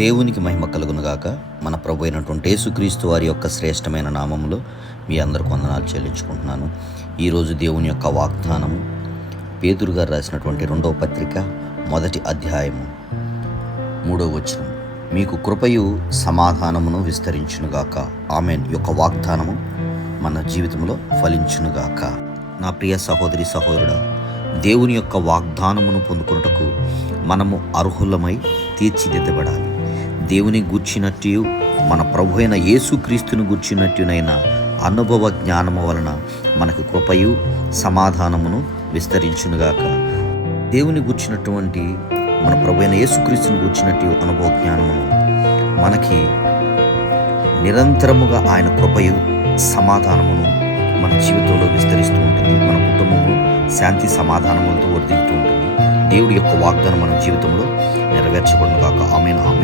దేవునికి మహిమ కలుగునుగాక. మన ప్రభు అయినటువంటి యేసుక్రీస్తు వారి యొక్క శ్రేష్టమైన నామములో మీ అందరికి వందనాలు చెల్లించుకుంటున్నాను. ఈరోజు దేవుని యొక్క వాగ్దానము పేతురు గారు రాసినటువంటి 2వ పత్రిక 1వ అధ్యాయము 3వ వచనం. మీకు కృపయు సమాధానమును విస్తరించునుగాక. ఆమేన్. యొక్క వాగ్దానము మన జీవితంలో ఫలించునుగాక. నా ప్రియ సహోదరి సహోదరుడా, దేవుని యొక్క వాగ్దానమును పొందుకొనుటకు మనము అర్హులమై తీర్చిదిద్దబడాలి. దేవుని గూర్చినట్టు, మన ప్రభు అయిన యేసుక్రీస్తుని గూర్చినట్టునైన అనుభవ జ్ఞానము వలన మనకు కృపయు సమాధానమును విస్తరించునుగాక. దేవుని గూర్చినటువంటి, మన ప్రభు అయిన యేసుక్రీస్తుని గూర్చినట్టు అనుభవ జ్ఞానమును మనకి నిరంతరముగా ఆయన కృపయు సమాధానమును మన జీవితంలో విస్తరిస్తూ ఉంటుంది. మన కుటుంబము శాంతి సమాధానములతో వర్ధిల్లుతూ ఉంటుంది. దేవుడి యొక్క వాగ్దానం మన జీవితంలో నెరవేర్చబడునుగాక. ఆమేన్. ఆమేన్.